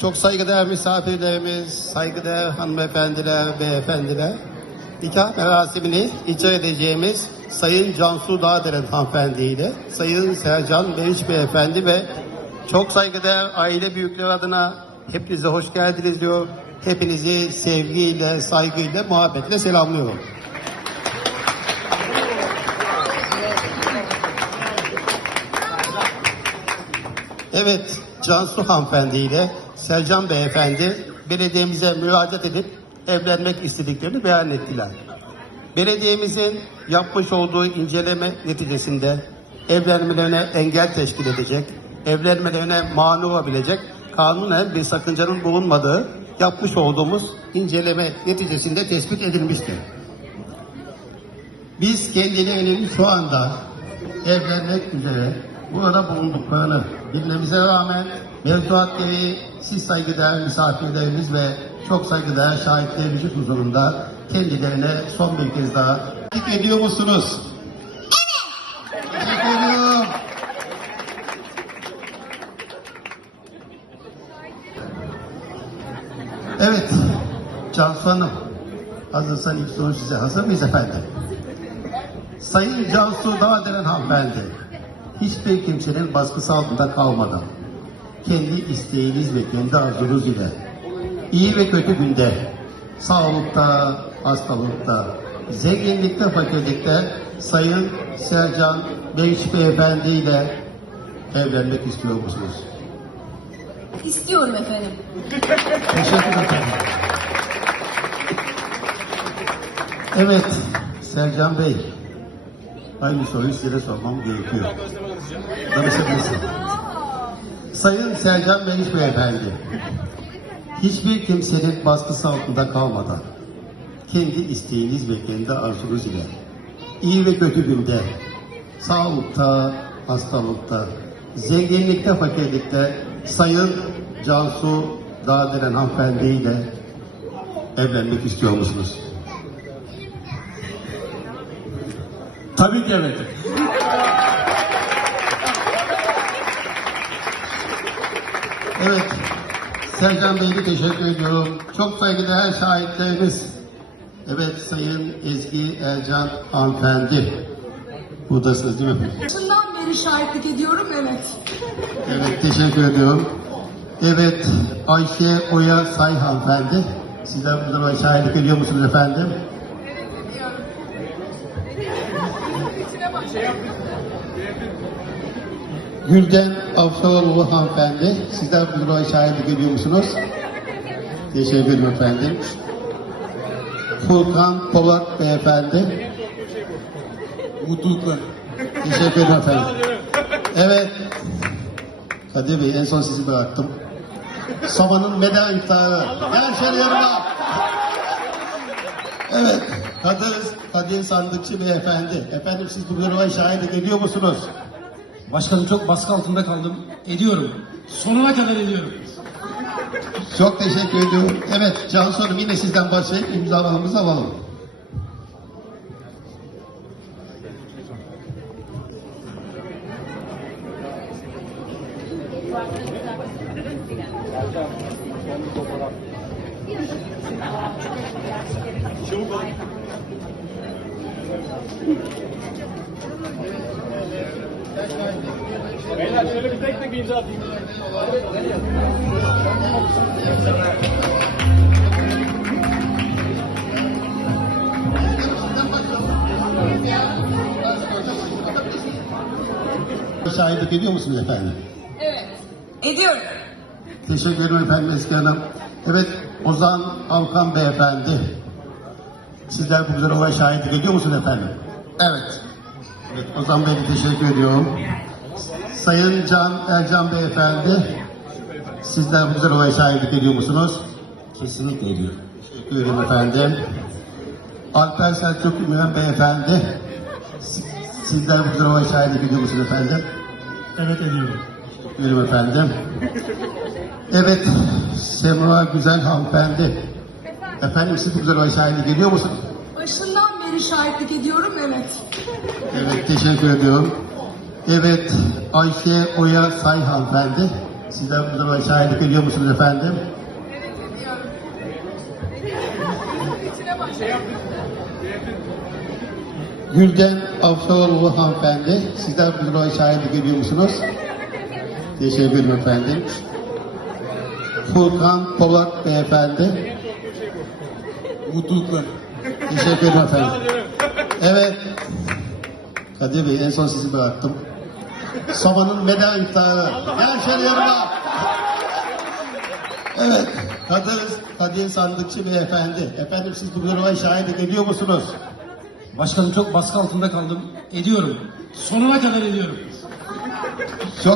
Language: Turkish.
çok saygıdeğer misafirlerimiz, saygıdeğer hanımefendiler, beyefendiler. Nikah merasimini icra edeceğimiz Sayın Cansu Dağdelen hanımefendi ile Sayın Sercan Meriç beyefendi ve çok saygıdeğer aile büyükleri adına hepinize hoş geldiniz diyor. Hepinizi sevgiyle, saygıyla, muhabbetle selamlıyorum. Evet, Cansu hanımefendi ile Selcan beyefendi belediyemize müracaat edip evlenmek istediklerini beyan ettiler. Belediyemizin yapmış olduğu inceleme neticesinde evlenmelerine engel teşkil edecek, evlenmelerine mani olabilecek kanunen bir sakıncanın bulunmadığı yapmış olduğumuz inceleme neticesinde tespit edilmiştir. Biz kendilerinin şu anda evlenmek üzere burada bulunduklarını bilmemize rağmen mevzuat gereği siz saygıdeğer misafirlerimiz ve çok saygıdeğer şahitlerimizin huzurunda kendilerine son bir kez daha teşekkür ediyor musunuz? Evet. Teşekkür ediyorum. Evet, Cansu Hanım. Hazırsan ilk soru size. Hazır mıyız efendim? Sayın Cansu Dağdelen hanımefendi, hiçbir kimsenin baskısı altında kalmadan, kendi isteğiniz ve kendi arzunuz ile, iyi ve kötü günde, sağlıkta, hastalıkta, zenginlikte, fakirlikte Sayın Sercan Beyç Beyefendi ile evlenmek istiyor musunuz? İstiyorum efendim. Teşekkür ederim. Evet, Sercan Bey. Aynı soruyu size sormam gerekiyor. Danışabilirsin. Sayın Sercan Meriç Beyefendi, hiçbir kimsenin baskısı altında kalmadan, kendi isteğiniz ve kendi arzunuz ile, iyi ve kötü günde, sağlıkta, hastalıkta, zenginlikte, fakirlikte Sayın Cansu Dağdelen hanımefendi ile evlenmek istiyor musunuz? Tabii ki evet. Evet, Sercan Bey'e teşekkür ediyorum. Çok saygıdeğer şahitlerimiz. Evet, Sayın Ezgi Ercan hanımefendi. Buradasınız değil mi? Başından beri şahitlik ediyorum evet. Evet, teşekkür ediyorum. Evet, Ayşe Oya Say hanımefendi. Sizler bu zaman şahitlik ediyor musunuz efendim? Gülden Avşaroğlu hanımefendi. Sizler bu zaman şahitlik ediyor musunuz? Teşekkür ederim efendim. Furkan Polat beyefendi. Mutluluklar. Teşekkür ederim efendim. Evet. Kadir Bey en son sizi bıraktım. Sobanın veda iftarı. Gel şöyle yanıma. Evet. Kadir, Kadir Sandıkçı Beyefendi. Efendim siz bu duruma şahitlik ediyor musunuz? Başkanım çok baskı altında kaldım. Ediyorum. Sonuna kadar ediyorum. Çok teşekkür ediyorum. Evet Cansu Hanım yine sizden başlayıp imzalarımızı alalım. Beyler şöyle bir tek tek imza atayım. Şahitlik ediyor musunuz efendim? Evet. Ediyorum. Teşekkür ederim efendim Eski Hanım. Evet Ozan Alkan Beyefendi. Sizler bu güzel olaya şahitlik ediyor musunuz efendim? Evet. Evet Ozan Bey'e teşekkür ediyorum. Sayın Can Ercan Beyefendi. Sizler bu güzel olaya şahitlik ediyor musunuz? Kesinlikle ediyorum. Teşekkür ederim efendim. Alper Selçuk Ümran Beyefendi. Si- Sizler bu güzel olaya şahitlik ediyor musunuz efendim? Evet ediyorum. Teşekkür ederim efendim. Evet, Semra Güzel hanımefendi. Efendim siz bu güzel olaya şahitlik ediyor musunuz? Başından beri şahitlik ediyorum evet. Evet, teşekkür ediyorum. Evet, Ayşe Oya Say hanımefendi. Sizler bu zaman şahitlik ediyor musunuz efendim? Gülden Afşaroğlu hanımefendi. Sizler bu zaman şahitlik ediyor musunuz? Teşekkür ederim efendim. Furkan Polat beyefendi. Mutluluklar. Teşekkür ederim efendim. Evet. Kadir Bey en son sizi bıraktım. Sobanın veda iftarı. Gel şöyle yanıma. Evet. Kadir, Kadir Sandıkçı Beyefendi. Efendim siz bu duruma şahitlik ediyor musunuz? Başkanım çok baskı altında kaldım. Ediyorum. Sonuna kadar ediyorum. Çok